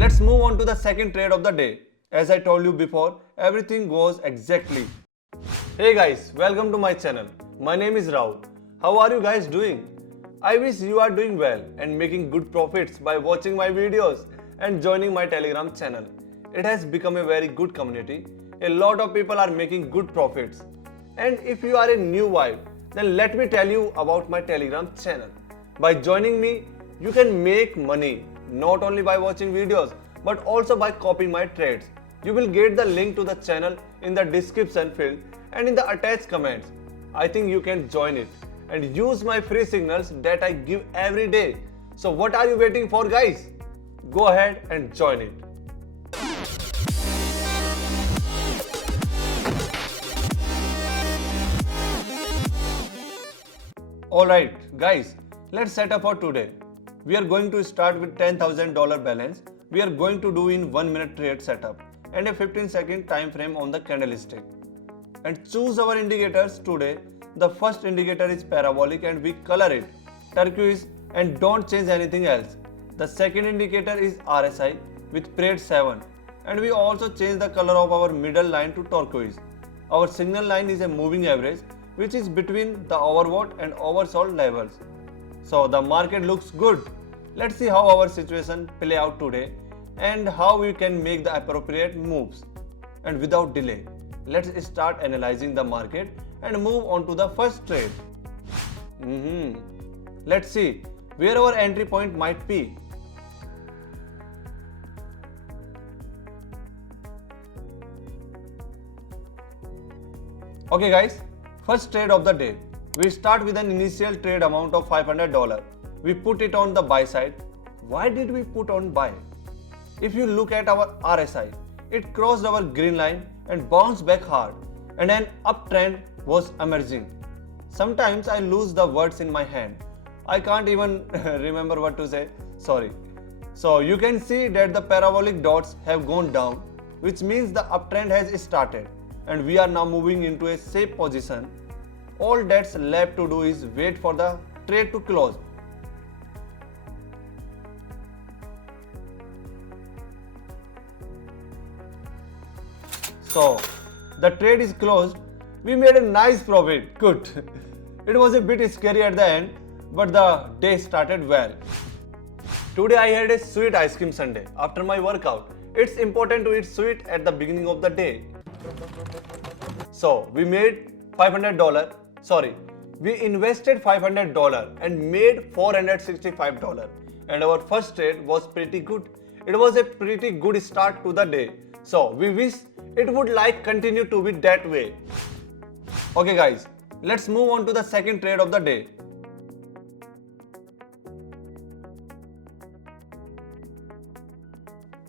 Let's move on to the second trade of the day. As I told you before, everything goes exactly. Hey guys, welcome to my channel. My name is Rahul. How are you guys doing? I wish you are doing well and making good profits by watching my videos and joining my Telegram channel. It has become a very good community. A lot of people are making good profits. And if you are a new wife, then let me tell you about my Telegram channel. By joining me, you can make money not only by watching videos but also by copying my trades. You will get the link to the channel in the description field and in the attached comments. I think you can join it and use my free signals that I give every day. So what are you waiting for, guys? Go ahead and join it. Alright guys, let's set up for today. We are going to start with $10,000 balance. We are going to do in 1 minute trade setup and a 15-second time frame on the candlestick. And choose our indicators today. The first indicator is parabolic and we color it turquoise and don't change anything else. The second indicator is RSI with parade 7 and we also change the color of our middle line to turquoise. Our signal line is a moving average which is between the overbought and oversold levels. So the market looks good. Let's see how our situation play out today and how we can make the appropriate moves. And without delay, let's start analyzing the market and move on to the first trade. Let's see where our entry point might be. Okay guys, first trade of the day. We start with an initial trade amount of $500. We put it on the buy side. Why did we put on buy? If you look at our RSI, it crossed our green line and bounced back hard and an uptrend was emerging. Sometimes I lose the words in my hand. I can't even remember what to say. Sorry. So you can see that the parabolic dots have gone down, which means the uptrend has started and we are now moving into a safe position. All that's left to do is wait for the trade to close. So the trade is closed. We made a nice profit. Good. It was a bit scary at the end, but the day started well. Today I had a sweet ice cream sundae after my workout. It's important to eat sweet at the beginning of the day. So we made $500. We invested $500 and made $465. And our first trade was pretty good. It was a pretty good start to the day. So we wish it would continue to be that way. Okay guys, let's move on to the second trade of the day.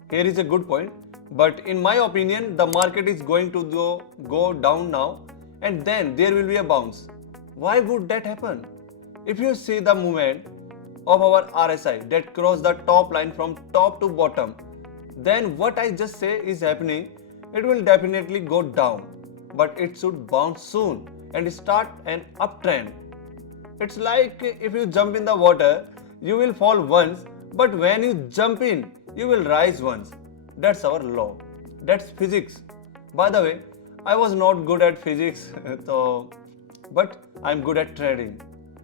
Here is a good point, but in my opinion, the market is going to go down now and then there will be a bounce. Why would that happen? If you see the movement of our RSI that crossed the top line from top to bottom, then what I just say is happening, it will definitely go down, but it should bounce soon and start an uptrend. It's like if you jump in the water, you will fall once, but when you jump in, you will rise once. That's our law. That's physics. By the way, I was not good at physics, but I'm good at trading.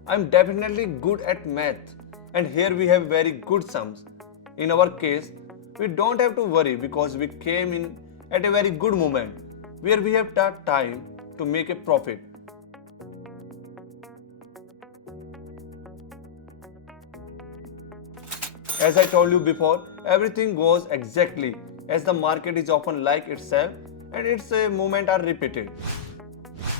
I'm definitely good at math, and here we have very good sums. In our case, we don't have to worry because we came in at a very good moment where we have time to make a profit. As I told you before, everything goes exactly as the market is often like itself and its movements are repeated.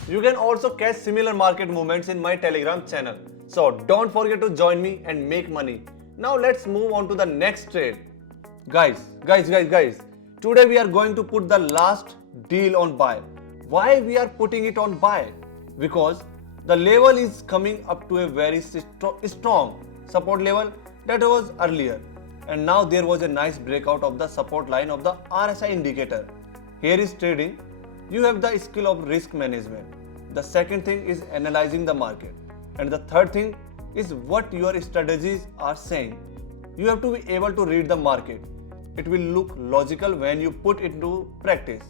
You can also catch similar market movements in my Telegram channel. So don't forget to join me and make money. Now let's move on to the next trade. Guys. Today we are going to put the last deal on buy. Why we are putting it on buy? Because the level is coming up to a very strong support level that was earlier. And now there was a nice breakout of the support line of the RSI indicator. Here is trading. You have the skill of risk management. The second thing is analyzing the market. And the third thing is what your strategies are saying. You have to be able to read the market. it will look logical when you put it into practice.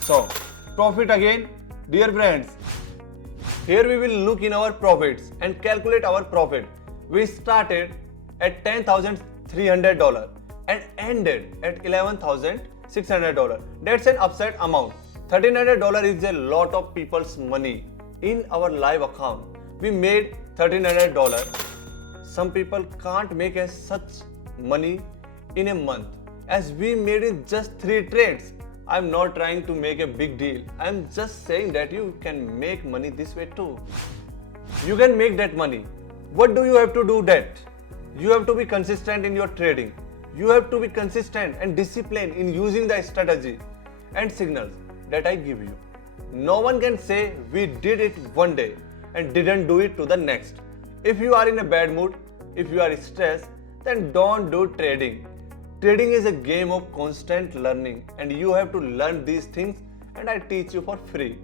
So, profit again, dear friends. Here we will look in our profits and calculate our profit. We started at $10,300 and ended at $11,600. That's an upside amount. $1,300 is a lot of people's money. In our live account, we made $1,300. Some people can't make such money in a month as we made in just 3 trades. I'm not trying to make a big deal. I'm just saying that you can make money this way too. You can make that money. What do you have to do that? You have to be consistent in your trading. You have to be consistent and disciplined in using the strategy and signals that I give you. No one can say we did it one day and didn't do it to the next. If you are in a bad mood, if you are stressed, then don't do trading. Trading is a game of constant learning and you have to learn these things and I teach you for free.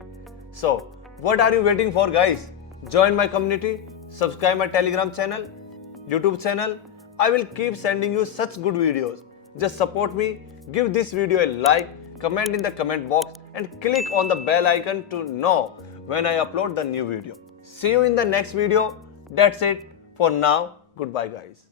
So, what are you waiting for, guys? Join my community, subscribe my Telegram channel, YouTube channel. I will keep sending you such good videos. Just support me, give this video a like, comment in the comment box and click on the bell icon to know when I upload the new video. See you in the next video. That's it for now. Goodbye, guys.